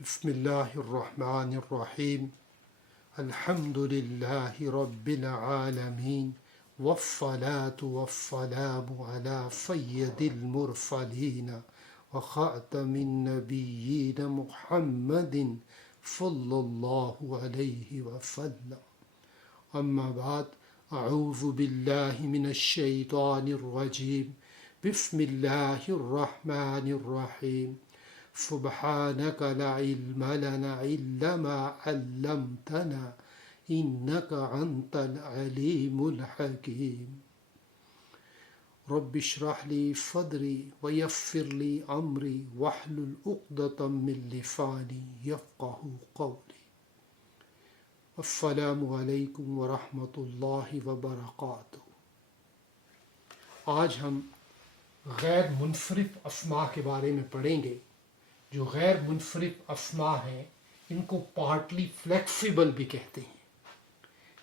بسم اللہ الرحمن الرحیم الحمد للہ رب العالمین والصلاة والسلام علی سید المرسلین وخاتم النبیین محمد صلی اللہ علیہ وسلم اما بعد اعوذ باللہ من الشیطان الرجیم بسم اللہ الرحمن الرحیم سبحانك لا علم لنا إلا ما علمتنا إنك أنت العليم الحكيم رب اشرح لي صدري ويسر لي أمري واحلل عقدة من لساني يفقهوا قولي السلام علیکم ورحمۃ اللہ وبرکاتہ۔ آج ہم غیر منصرف اسماء کے بارے میں پڑھیں گے۔ جو غیر منصرف اسماء ہیں ان کو پارٹلی فلیکسیبل بھی کہتے ہیں،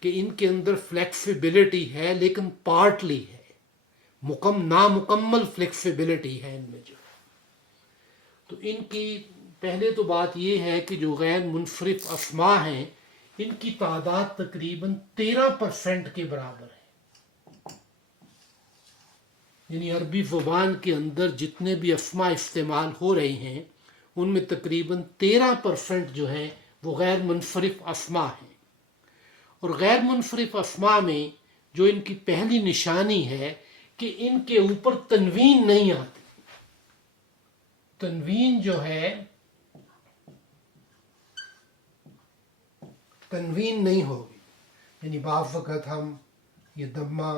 کہ ان کے اندر فلیکسیبلٹی ہے لیکن پارٹلی ہے، نامکمل فلیکسیبلٹی ہے ان میں جو ہے۔ تو ان کی پہلے تو بات یہ ہے کہ جو غیر منصرف اسماء ہیں ان کی تعداد تقریباً 13% کے برابر ہے۔ یعنی عربی زبان کے اندر جتنے بھی اسماء استعمال ہو رہے ہیں ان میں تقریباً 13% جو ہے وہ غیر منصرف اسماء ہیں۔ اور غیر منصرف اسماء میں جو ان کی پہلی نشانی ہے کہ ان کے اوپر تنوین نہیں آتی۔ تنوین جو ہے تنوین نہیں ہوگی، یعنی بعض وقت ہم یہ دمہ،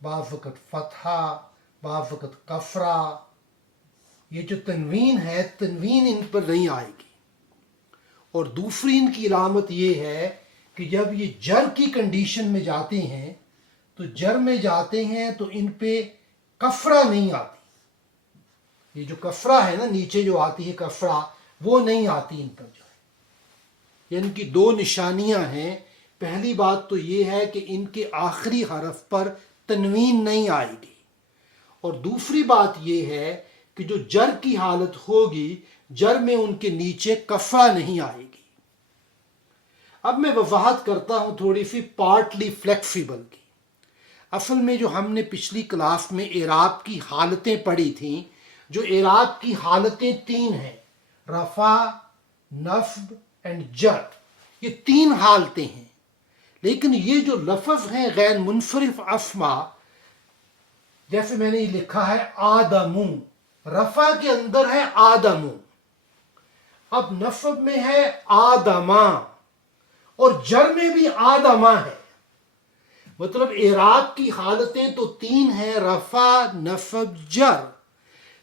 بعض وقت فتحہ، بعض وقت کسرہ، یہ جو تنوین ہے تنوین ان پر نہیں آئے گی۔ اور دوسری ان کی علامت یہ ہے کہ جب یہ جر کی کنڈیشن میں جاتے ہیں تو جر میں جاتے ہیں تو ان پہ کسرہ نہیں آتی۔ یہ جو کسرہ ہے نا، نیچے جو آتی ہے کسرہ، وہ نہیں آتی ان پر جو ہے۔ ان کی دو نشانیاں ہیں۔ پہلی بات تو یہ ہے کہ ان کے آخری حرف پر تنوین نہیں آئے گی، اور دوسری بات یہ ہے کہ جو جر کی حالت ہوگی جر میں ان کے نیچے کسرہ نہیں آئے گی۔ اب میں وضاحت کرتا ہوں تھوڑی سی پارٹلی فلیکسیبل کی۔ اصل میں جو ہم نے پچھلی کلاس میں اعراب کی حالتیں پڑھی تھیں، جو اعراب کی حالتیں 3 ہیں، رفع، نصب اینڈ جر، یہ 3 حالتیں ہیں۔ لیکن یہ جو لفظ ہیں غیر منصرف اسماء، جیسے میں نے یہ لکھا ہے آدمو، رفع کے اندر ہے آدمو، اب نصب میں ہے آدما، اور جر میں بھی آدما ہے۔ مطلب اعراب کی حالتیں تو 3 ہیں، رفع، نصب، جر،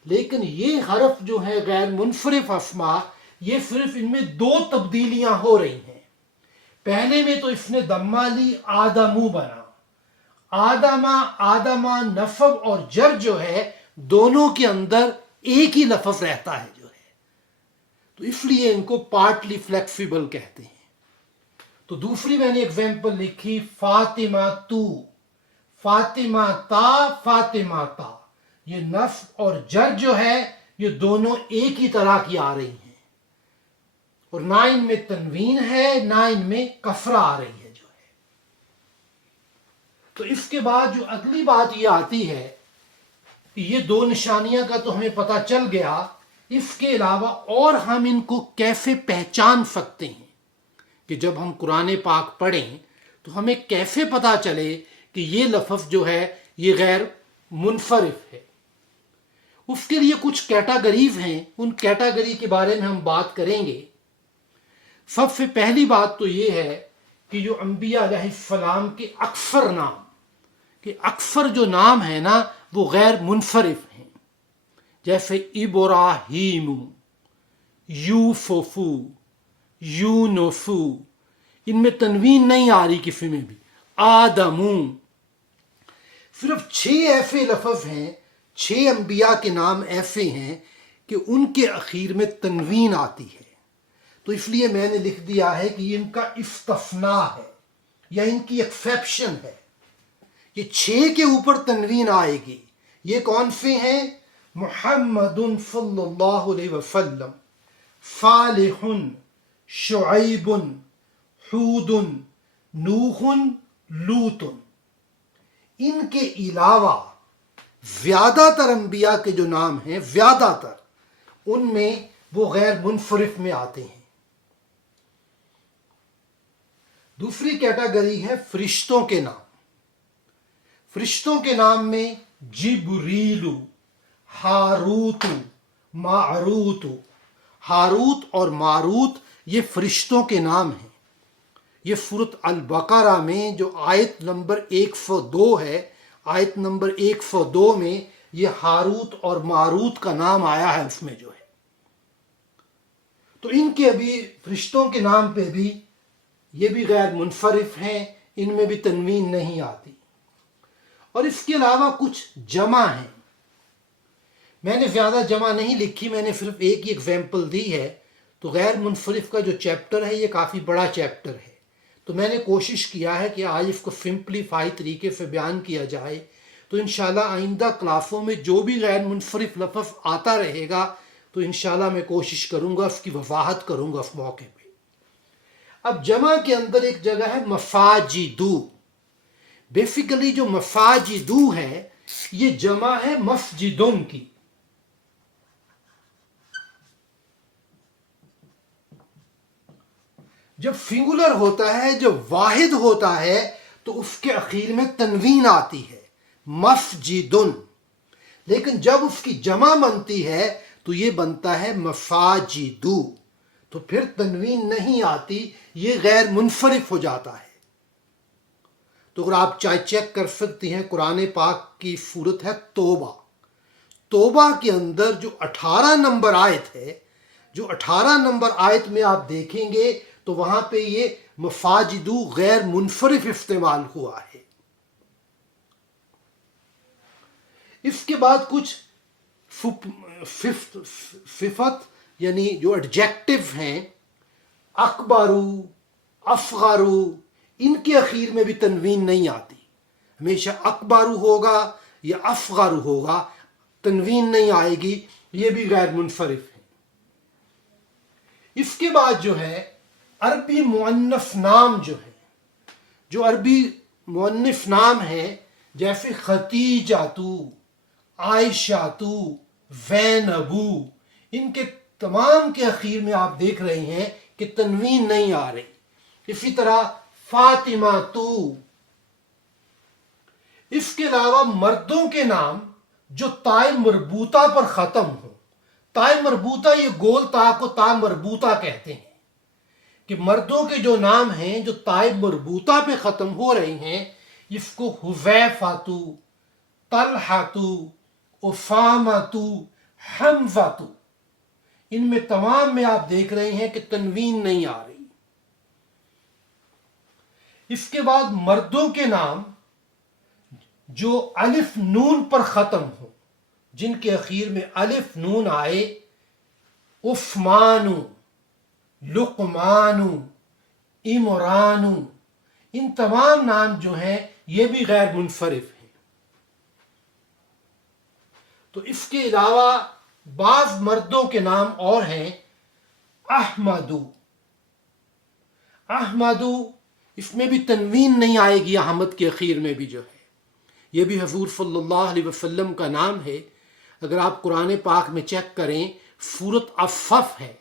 لیکن یہ حرف جو ہے غیر منصرف اسماء، یہ صرف ان میں 2 تبدیلیاں ہو رہی ہیں۔ پہلے میں تو اس نے دمہ لی، آدمو بنا۔ آدما نصب اور جر جو ہے دونوں کے اندر ایک ہی لفظ رہتا ہے جو ہے، تو اس لیے ان کو پارٹلی فلیکسیبل کہتے ہیں۔ تو دوسری میں نے ایگزامپل لکھی فاطمہ تو، فاطمہ تا، فاطمہ تا، یہ نصب اور جر جو ہے یہ دونوں ایک ہی طرح کی آ رہی ہیں، اور نہ ان میں تنوین ہے نہ ان میں کسرہ آ رہی ہے جو ہے۔ تو اس کے بعد جو اگلی بات یہ آتی ہے کہ یہ 2 نشانیاں کا تو ہمیں پتہ چل گیا، اس کے علاوہ اور ہم ان کو کیسے پہچان سکتے ہیں کہ جب ہم قرآن پاک پڑھیں تو ہمیں کیسے پتہ چلے کہ یہ لفظ جو ہے یہ غیر منصرف ہے۔ اس کے لیے کچھ کیٹاگریز ہیں، ان کیٹاگری کے بارے میں ہم بات کریں گے۔ سب سے پہلی بات تو یہ ہے کہ جو انبیاء علیہ السلام کے اکثر نام، کہ اکثر جو نام ہیں نا وہ غیر منصرف ہیں، جیسے ابراہیم، یوسف، یونس، ان میں تنوین نہیں آ رہی کسی میں بھی، آدمو۔ صرف 6 ایسے لفظ ہیں، 6 انبیاء کے نام ایسے ہیں کہ ان کے اخیر میں تنوین آتی ہے، تو اس لیے میں نے لکھ دیا ہے کہ یہ ان کا استثناء ہے یا ان کی ایکسیپشن ہے۔ یہ 6 کے اوپر تنوین آئے گی۔ یہ کون سے ہیں؟ محمد صلی اللہ علیہ وسلم، فالح, شعیب, حود, نوح, لوط. ان کے علاوہ زیادہ تر انبیاء کے جو نام ہیں زیادہ تر ان میں وہ غیر منصرف میں آتے ہیں. دوسری کیٹیگری ہے فرشتوں کے نام. فرشتوں کے نام میں جبریل, ہاروت, ماروت. ہاروت اور ماروت یہ فرشتوں کے نام ہیں. یہ سورۃ البقرہ میں جو آیت نمبر 102 ہے, آیت نمبر 102 میں یہ ہاروت اور ماروت کا نام آیا ہے اس میں جو ہے. تو ان کے ابھی فرشتوں کے نام پہ بھی یہ بھی غیر منصرف ہیں, ان میں بھی تنوین نہیں آتی. اور اس کے علاوہ کچھ جمع ہیں. میں نے زیادہ جمع نہیں لکھی, میں نے صرف ایک ہی ایگزامپل دی ہے. تو غیر منصرف کا جو چیپٹر ہے یہ کافی بڑا چیپٹر ہے, تو میں نے کوشش کیا ہے کہ آج اس کو سمپلیفائی طریقے سے بیان کیا جائے. تو انشاءاللہ آئندہ کلاسوں میں جو بھی غیر منصرف لفظ آتا رہے گا تو انشاءاللہ میں کوشش کروں گا اس کی وضاحت کروں گا اس موقع پہ. اب جمع کے اندر ایک جگہ ہے مفاجدو. بیسیکلی جو مفاجدو ہے یہ جمع ہے مسجدن کی. جب سنگولر ہوتا ہے, جب واحد ہوتا ہے تو اس کے اخیر میں تنوین آتی ہے مسجدن. لیکن جب اس کی جمع بنتی ہے تو یہ بنتا ہے مفاجدو, تو پھر تنوین نہیں آتی, یہ غیر منصرف ہو جاتا ہے. تو اگر آپ چاہے چیک کر سکتی ہیں, قرآن پاک کی سورت ہے توبہ. توبہ کے اندر جو 18 نمبر آیت ہے, جو 18 نمبر آیت میں آپ دیکھیں گے تو وہاں پہ یہ مفاجدو غیر منصرف استعمال ہوا ہے. اس کے بعد کچھ صفت یعنی جو ایڈجیکٹو ہیں, اکبرو, افغرو, ان کے اخیر میں بھی تنوین نہیں آتی. ہمیشہ اکبرو ہوگا یا افغرو ہوگا, تنوین نہیں آئے گی, یہ بھی غیر منصرف ہے. اس کے بعد جو ہے عربی مؤنث نام جو ہے, جو عربی مؤنث نام ہے جیسے ختیجاتو, عائشاتو, زینبو, ان کے تمام کے اخیر میں آپ دیکھ رہے ہیں کہ تنوین نہیں آ رہی. اسی طرح فاطمہ تو. اس کے علاوہ مردوں کے نام جو تائے مربوطہ پر ختم ہو, تائے مربوطہ یہ گول تا کو تا مربوطہ کہتے ہیں, کہ مردوں کے جو نام ہیں جو تائے مربوطہ پہ ختم ہو رہے ہیں, اس کو حذیفاتو, طلحاتو, اساماتو, حمزاتو, ان میں تمام میں آپ دیکھ رہے ہیں کہ تنوین نہیں آ رہی. اس کے بعد مردوں کے نام جو الف نون پر ختم ہو, جن کے اخیر میں الف نون آئے, عثمانو, لقمانو, عمرانو, ان تمام نام جو ہیں یہ بھی غیر منصرف ہیں. تو اس کے علاوہ بعض مردوں کے نام اور ہیں, احمدو. احمدو اس میں بھی تنوین نہیں آئے گی احمد کے اخیر میں بھی جو ہے. یہ بھی حضور صلی اللہ علیہ وسلم کا نام ہے. اگر آپ قرآن پاک میں چیک کریں, سورۃ الصف ہے,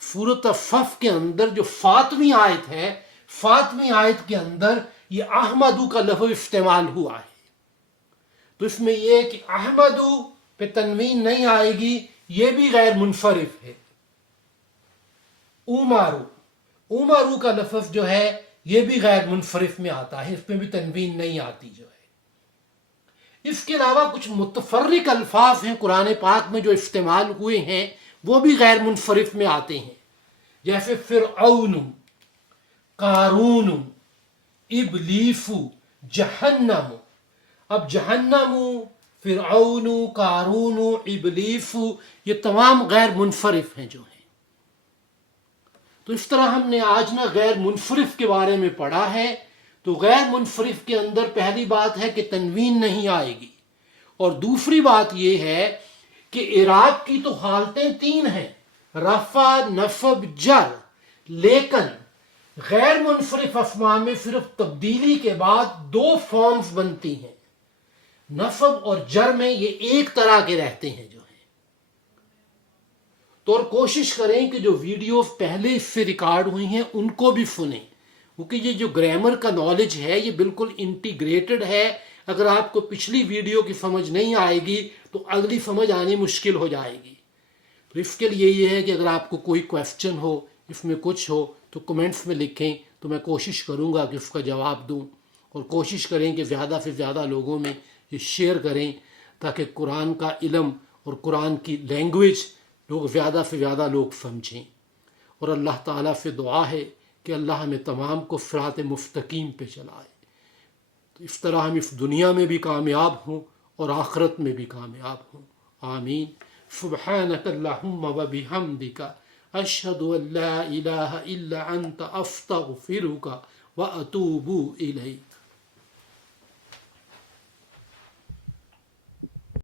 سورۃ الصف کے اندر جو 7ویں آیت ہے, 7ویں آیت کے اندر یہ احمدو کا لفظ استعمال ہوا ہے. تو اس میں یہ کہ احمدو پہ تنوین نہیں آئے گی, یہ بھی غیر منصرف ہے. عمرو, عمرو کا لفظ جو ہے یہ بھی غیر منصرف میں آتا ہے, اس میں بھی تنوین نہیں آتی جو ہے. اس کے علاوہ کچھ متفرق الفاظ ہیں قرآن پاک میں جو استعمال ہوئے ہیں, وہ بھی غیر منصرف میں آتے ہیں, جیسے فرعون, قارون, ابلیس, جہنم. اب جہنم, فرعون, قارون, ابلیس, یہ تمام غیر منصرف ہیں جو ہیں. تو اس طرح ہم نے آج نا غیر منصرف کے بارے میں پڑھا ہے. تو غیر منصرف کے اندر پہلی بات ہے کہ تنوین نہیں آئے گی, اور دوسری بات یہ ہے کہ اعراب کی تو حالتیں 3 ہیں. رفع نصب جر، لیکن غیر منفرد اسماء میں صرف تبدیلی کے بعد دو فارمز بنتی ہیں، نصب اور جر میں یہ ایک طرح کے رہتے ہیں جو ہیں. تو اور کوشش کریں کہ جو ویڈیوز پہلے اس سے ریکارڈ ہوئی ہیں ان کو بھی سنیں، کیونکہ یہ جو گرامر کا نالج ہے یہ بالکل انٹیگریٹڈ ہے. اگر آپ کو پچھلی ویڈیو کی سمجھ نہیں آئے گی تو اگلی سمجھ آنی مشکل ہو جائے گی. تو اس کے لیے یہ ہے کہ اگر آپ کو کوئی کویسچن ہو، اس میں کچھ ہو تو کمنٹس میں لکھیں، تو میں کوشش کروں گا کہ اس کا جواب دوں. اور کوشش کریں کہ زیادہ سے زیادہ لوگوں میں یہ شیئر کریں تاکہ قرآن کا علم اور قرآن کی لینگویج لوگ زیادہ سے زیادہ لوگ سمجھیں. اور اللہ تعالیٰ سے دعا ہے کہ اللہ ہمیں تمام کو صراط مستقیم پہ چلائے، تو اس طرح ہم اس دنیا میں بھی کامیاب ہوں اور آخرت میں بھی کامیاب ہوں. آمین. سبحانک اللہم و بحمدک، اشہد ان لا الہ الا انت، استغفرک و اتوب الیک.